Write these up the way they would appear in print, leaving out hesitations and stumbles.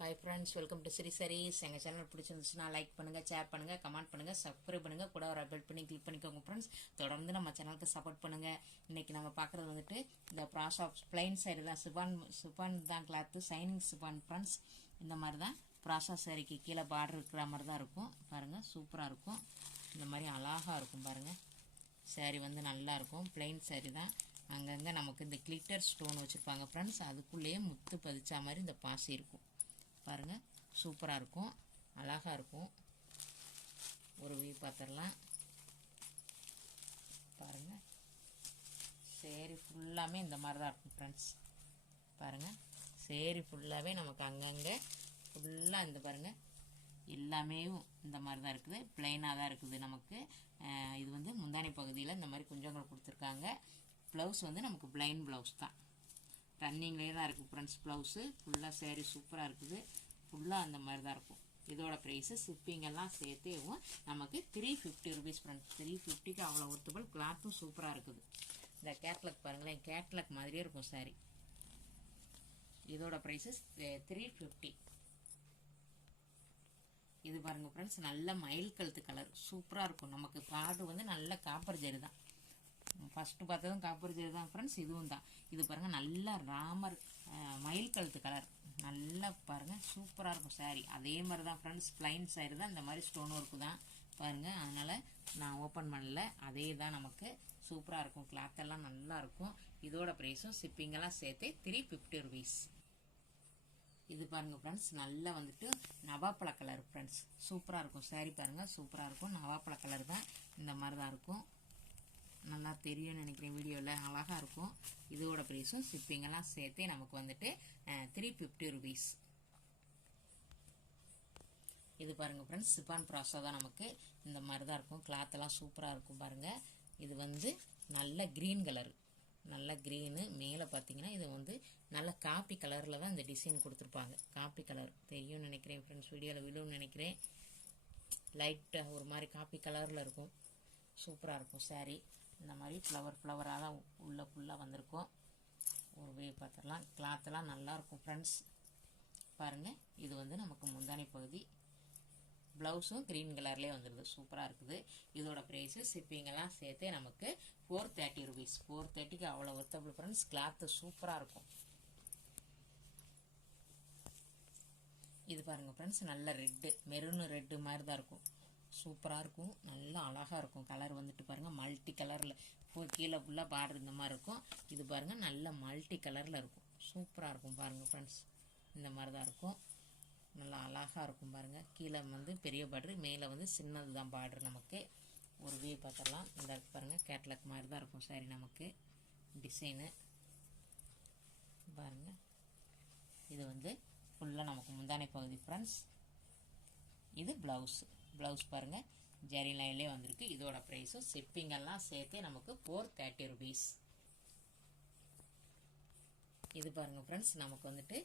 Hi friends, welcome to sarees. எங்க channel பிடிச்சிருந்துச்சுன்னா like பண்ணுங்க, ஷேர் பண்ணுங்க, கமெண்ட் பண்ணுங்க, சப்ஸ்கிரைப் பண்ணுங்க, கூட ஒரு பெல் பண்ணி கிளிக் பண்ணிக்கோங்க ஃப்ரெண்ட்ஸ். தொடர்ந்து நம்ம சேனலுக்கு சப்போர்ட் பண்ணுங்க. இன்னைக்கு நம்ம பார்க்குறது வந்துட்டு இந்த Brasso பிளைன் saree தான், சிபான் தான் கிளாத், ஷைனிங் சிபான் ஃப்ரெண்ட்ஸ். இந்த மாதிரி தான் Brasso சாரிக்கு கீழே பார்டர் இருக்கிற மாதிரி தான் இருக்கும். பாருங்க சூப்பராக இருக்கும். இந்த மாதிரி அழகாக இருக்கும் பாருங்க. saree வந்து நல்லா இருக்கும். பிளைன் saree தான். அங்கங்கே நமக்கு இந்த கிளிட்டர் ஸ்டோன் வச்சுருப்பாங்க ஃப்ரெண்ட்ஸ். அதுக்குள்ளேயே முத்து பதிச்சா மாதிரி இந்த பாசி இருக்கும் பாருங்கள். சூப்பராக இருக்கும், அழகாக இருக்கும். ஒரு வியூ பார்த்துடலாம் பாருங்கள். சேரீ ஃபுல்லாமே இந்த மாதிரி தான் இருக்கும் ஃப்ரெண்ட்ஸ். பாருங்கள், சேரீ ஃபுல்லாகவே நமக்கு அங்கங்கே ஃபுல்லாக இந்த பாருங்கள் எல்லாமே இந்த மாதிரி தான் இருக்குது. பிளைனாக தான் இருக்குது நமக்கு. இது வந்து முந்தானை பகுதியில் இந்த மாதிரி குஞ்சங்கள் கொடுத்துருக்காங்க. ப்ளவுஸ் வந்து நமக்கு பிளைன் ப்ளவுஸ் தான், ரன்னிங்லேயே தான் இருக்குது ஃப்ரெண்ட்ஸ். ப்ளவுஸு ஃபுல்லாக சேரீ சூப்பராக இருக்குது. ஃபுல்லாக அந்த மாதிரி தான் இருக்கும். இதோட ப்ரைஸு ஷிப்பிங்கெல்லாம் சேர்த்தேவும் நமக்கு 350 ருபீஸ் ஃப்ரெண்ட்ஸ். 350க்கு அவ்வளோ ஒர்த்தபிள். கிளாத்தும் சூப்பராக இருக்குது. இந்த கேட்லாக் பாருங்களேன், கேட்லாக் மாதிரியே இருக்கும் சாரி. இதோட ப்ரைஸு 350. இது பாருங்கள் ஃப்ரெண்ட்ஸ், நல்ல மயில் கழுத்து கலர் சூப்பராக இருக்கும். நமக்கு பார்டர் வந்து நல்ல காப்பர் ஜரி தான். ஃபஸ்ட்டு பார்த்ததும் காப்பர் ஜரி தான் ஃப்ரெண்ட்ஸ். இதுவும் தான். இது பாருங்கள், நல்லா ராமர் மயில் கழுத்து கலர் நல்லா பாருங்கள் சூப்பராக இருக்கும் சாரீ. அதே மாதிரி தான் ஃப்ரெண்ட்ஸ், பிளைன் சாரீ தான். இந்த மாதிரி ஸ்டோன் ஒர்க்கு தான் பாருங்கள். அதனால் நான் ஓப்பன் பண்ணல. அதே தான் நமக்கு சூப்பராக இருக்கும். கிளாத்தெல்லாம் நல்லா இருக்கும். இதோட ப்ரைஸும் ஷிப்பிங்கெல்லாம் சேர்த்து 350 ருபீஸ். இது பாருங்கள் ஃப்ரெண்ட்ஸ், நல்லா வந்துட்டு நவாப்பழ கலர் ஃப்ரெண்ட்ஸ். சூப்பராக இருக்கும் சாரீ பாருங்கள், சூப்பராக இருக்கும். நவாப்பழ கலர் தான். இந்த மாதிரி தான் இருக்கும். நல்லா தெரியும்னு நினைக்கிறேன் வீடியோவில். அழகாக இருக்கும். இதோட ப்ரைஸும் ஷிப்பிங்கெல்லாம் சேர்த்தே நமக்கு வந்துட்டு 350 ருபீஸ். இது பாருங்கள் ஃப்ரெண்ட்ஸ், சிபான் Brasso தான் நமக்கு. இந்த மாதிரி தான் இருக்கும். கிளாத்தெல்லாம் சூப்பராக இருக்கும் பாருங்கள். இது வந்து நல்ல க்ரீன் கலரு, நல்ல க்ரீனு. மேலே பார்த்தீங்கன்னா இது வந்து நல்ல காப்பி கலரில் தான் இந்த டிசைன் கொடுத்துருப்பாங்க. காப்பி கலர் தெரியும்னு நினைக்கிறேன் ஃப்ரெண்ட்ஸ், வீடியோவில் விழுன்னு நினைக்கிறேன். லைட்டாக ஒரு மாதிரி காப்பி கலரில் இருக்கும். சூப்பராக இருக்கும் சாரீ. இந்த மாதிரி ஃப்ளவராக தான் உள்ள ஃபுல்லாக வந்திருக்கும். ஒரு வே பார்த்துடலாம். கிளாத்தெல்லாம் நல்லாயிருக்கும் ஃப்ரெண்ட்ஸ். பாருங்கள், இது வந்து நமக்கு முந்தானை பகுதி. ப்ளவுஸும் க்ரீன் கலர்லேயே வந்துடுது. சூப்பராக இருக்குது. இதோட ப்ரைஸு ஷிப்பிங்கெல்லாம் சேர்த்து நமக்கு 430 ருபீஸ். 430க்கு அவ்வளோ ஒர்த்தபிள் ஃப்ரெண்ட்ஸ். கிளாத்து சூப்பராக இருக்கும். இது பாருங்கள் ஃப்ரெண்ட்ஸ், நல்ல ரெட்டு, மெரூனு ரெட்டு மாதிரி தான் இருக்கும். சூப்பராக இருக்கும். நல்லா அழகாக இருக்கும். கலர் வந்துட்டு பாருங்கள் மல்டி கலரில். கீழே ஃபுல்லாக பார்டர் இந்த மாதிரி இருக்கும். இது பாருங்கள் நல்ல மல்டி கலரில் இருக்கும். சூப்பராக இருக்கும் பாருங்கள் ஃப்ரெண்ட்ஸ். இந்த மாதிரி தான் இருக்கும். நல்லா அழகாக இருக்கும் பாருங்கள். கீழே வந்து பெரிய பார்டரு, மேலே வந்து சின்னது தான் பார்டர் நமக்கு. ஒரு வியூ பார்த்துடலாம். இந்த பாருங்கள், கேட்லாக் மாதிரி தான் இருக்கும் சாரி நமக்கு. டிசைனு பாருங்கள். இது வந்து ஃபுல்லாக நமக்கு முந்தானை பகுதி ஃப்ரெண்ட்ஸ். இது ப்ளவுஸ் பாருங்கள், ஜரி லைன்லேயே வந்திருக்கு. இதோட ப்ரைஸும் ஷிப்பிங்கெல்லாம் சேர்த்து நமக்கு 430 ருபீஸ். இது பாருங்கள் ஃப்ரெண்ட்ஸ், நமக்கு வந்துட்டு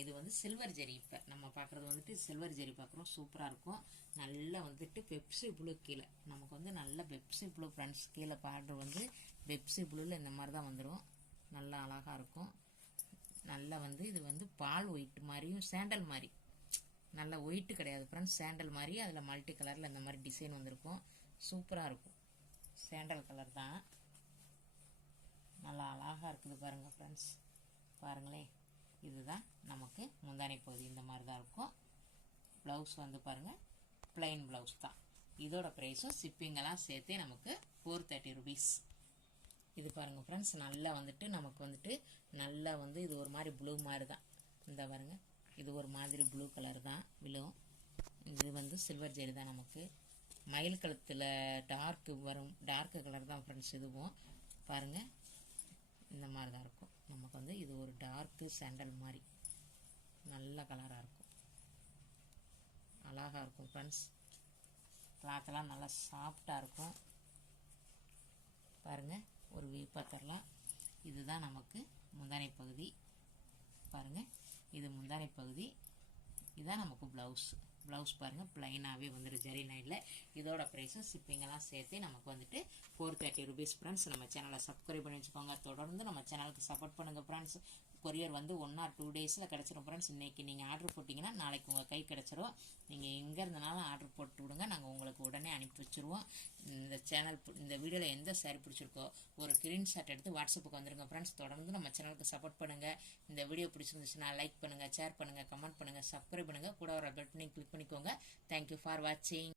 இது வந்து சில்வர் ஜரி. இப்போ நம்ம பார்க்குறது வந்துட்டு சில்வர் ஜரி பார்க்குறோம். சூப்பராக இருக்கும். நல்லா வந்துட்டு பெப்சி ப்ளூ கீழே நமக்கு வந்து நல்ல பெப்சி ப்ளூ ஃப்ரெண்ட்ஸ். கீழே பார்டர் வந்து பெப்சி ப்ளூவில் இந்த மாதிரி தான் வந்துடும். நல்லா அழகாக இருக்கும். நல்லா வந்து இது வந்து பால் ஒயிட் மாதிரியும் சாண்டல் மாதிரி, நல்ல ஒயிட்டு கிடையாது ஃப்ரெண்ட்ஸ், சாண்டல் மாதிரி. அதில் மல்டி கலரில் இந்த மாதிரி டிசைன் வந்திருக்கும். சூப்பராக இருக்கும். சாண்டல் கலர் தான். நல்லா அழகாக இருக்குது பாருங்கள் ஃப்ரெண்ட்ஸ். பாருங்களேன், இதுதான் நமக்கு முந்தானை பகுதி. இந்த மாதிரி தான் இருக்கும். ப்ளவுஸ் வந்து பாருங்கள் பிளைன் ப்ளவுஸ் தான். இதோட ப்ரைஸும் ஷிப்பிங்கெல்லாம் சேர்த்தே நமக்கு 430 ருபீஸ். இது பாருங்கள் ஃப்ரெண்ட்ஸ், நல்லா வந்துட்டு நமக்கு வந்துட்டு நல்லா வந்து இது ஒரு மாதிரி ப்ளூ மாதிரி தான். இந்த பாருங்கள், இது ஒரு மாதிரி ப்ளூ கலர் தான் விழும். இது வந்து சில்வர் ஜெரி தான் நமக்கு. மயில் கழுத்தில் டார்க்கு வரும், டார்க்கு கலர் தான் ஃப்ரெண்ட்ஸ். இதுவும் பாருங்கள் இந்த மாதிரி தான் இருக்கும். நமக்கு வந்து இது ஒரு டார்க்கு சாண்டல் மாதிரி நல்ல கலராக இருக்கும். அழகாக இருக்கும் ஃப்ரெண்ட்ஸ். கிளாத்தெல்லாம் நல்லா சாஃப்டாக இருக்கும் பாருங்கள். ஒரு வியூ பார்த்துடலாம். இதுதான் நமக்கு முந்தானை பகுதி பாருங்கள். இது முந்தானை பகுதி. இதுதான் நமக்கு ப்ளவுஸ் பாருங்கள் பிளைனாகவே வந்துடும் ஜரி லைனில். இதோட ப்ரைஸும் ஷிப்பிங்கெல்லாம் சேர்த்து நமக்கு வந்துட்டு 430 ருபீஸ் ஃப்ரெண்ட்ஸ். நம்ம சேனலை சப்ஸ்கிரைப் பண்ணி வச்சுக்கோங்க. தொடர்ந்து நம்ம சேனலுக்கு சப்போர்ட் பண்ணுங்கள் ஃப்ரெண்ட்ஸ். கொரியர் வந்து 1 or 2 டேஸில் கிடச்சிரும் ஃப்ரெண்ட்ஸ். இன்றைக்கி நீங்கள் ஆர்டர் போட்டிங்கன்னா நாளைக்கு உங்கள் கை கிடச்சிரும். நீங்கள் எங்கே இருந்தனாலும் ஆர்டர் போட்டு விடுங்க, நாங்கள் உங்களுக்கு உடனே அனுப்பி வச்சுருவோம். இந்த வீடியோவில் எந்த சாரி பிடிச்சிருக்கோ ஒரு ஸ்க்ரீன்ஷாட் எடுத்து வாட்ஸ்அப்புக்கு வந்துடுங்க ஃப்ரெண்ட்ஸ். தொடர்ந்து நம்ம சேனலுக்கு சப்போர்ட் பண்ணுங்கள். இந்த வீடியோ பிடிச்சிருந்துச்சுன்னா லைக் பண்ணுங்கள், ஷேர் பண்ணுங்கள், கமெண்ட் பண்ணுங்கள், சப்ஸ்கிரைப் பண்ணுங்கள், கூட ஒரு பெல் பண்ணி கிளிக் பண்ணிக்கோங்க. தேங்க்யூ ஃபார் வாட்சிங்.